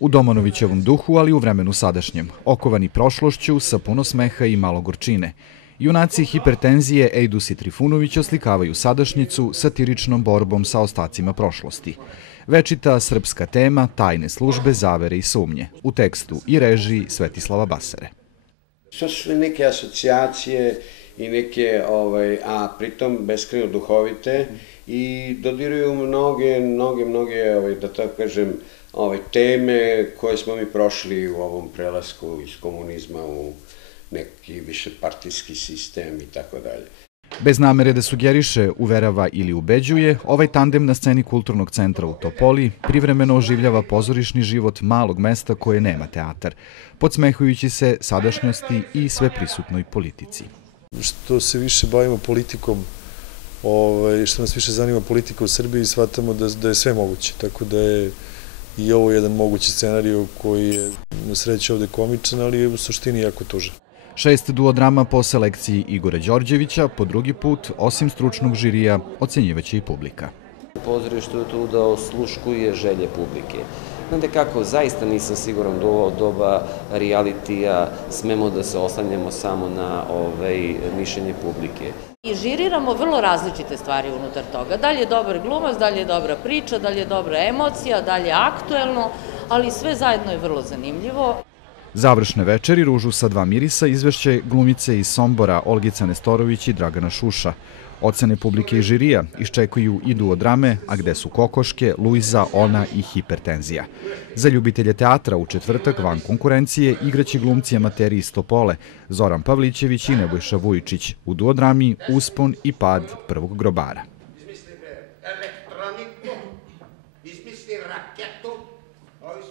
U Domanovićevom duhu, ali u vremenu sadašnjem, okovani prošlošću sa puno smeha i malo gorčine. Junaci hipertenzije Ejdus i Trifunović oslikavaju sadašnjicu satiričnom borbom sa ostacima prošlosti. Večita srpska tema, tajne službe, zavere i sumnje. U tekstu i režiji Svetislava Basare. Sve su neke asocijacije i neke, a pritom beskrajno duhovite i dodiruju mnoge, da tako kažem, teme koje smo mi prošli u ovom prelasku iz komunizma u neki višepartijski sistem i tako dalje. Bez namere da sugeriše, uverava ili ubeđuje, ovaj tandem na sceni Kulturnog centra u Topoli privremeno oživljava pozorišni život malog mesta koje nema teatar, podsmehujući se sadašnjosti i sveprisutnoj politici. Što se više bavimo politikom, što nas više zanima politika u Srbiji, shvatamo da je sve moguće, tako da je i ovo jedan mogući scenarij koji je na sreću ovde komičan, ali je u suštini jako tužan. 6 duodrama po selekciji Igora Đorđevića po drugi put, osim stručnog žirija, ocenjivaće i publika. Pozorište je tu da osluškuje želje publike. Znate kako, zaista nisam siguran da u ovo doba realitija smemo da se oslanjamo samo na mišljenje publike. I žiriramo vrlo različite stvari unutar toga. Da li je dobar glumac, da li je dobra priča, da li je dobra emocija, da li je aktuelno, ali sve zajedno je vrlo zanimljivo. Završne večeri ružu sa 2 mirisa izvešće glumice iz Sombora Olgica Nestorović i Dragana Šuša. Ocene publike i žirija iščekuju i duodrame A gde su kokoške, Luiza, Ona i Hipertenzija. Za ljubitelje teatra u četvrtak van konkurencije igraće glumci amateri iz Topole, Zoran Pavlićević i Nebojša Vujičić u duodrami Uspon i pad prvog grobara. Izmisli elektroniku, izmisli raketu, ovi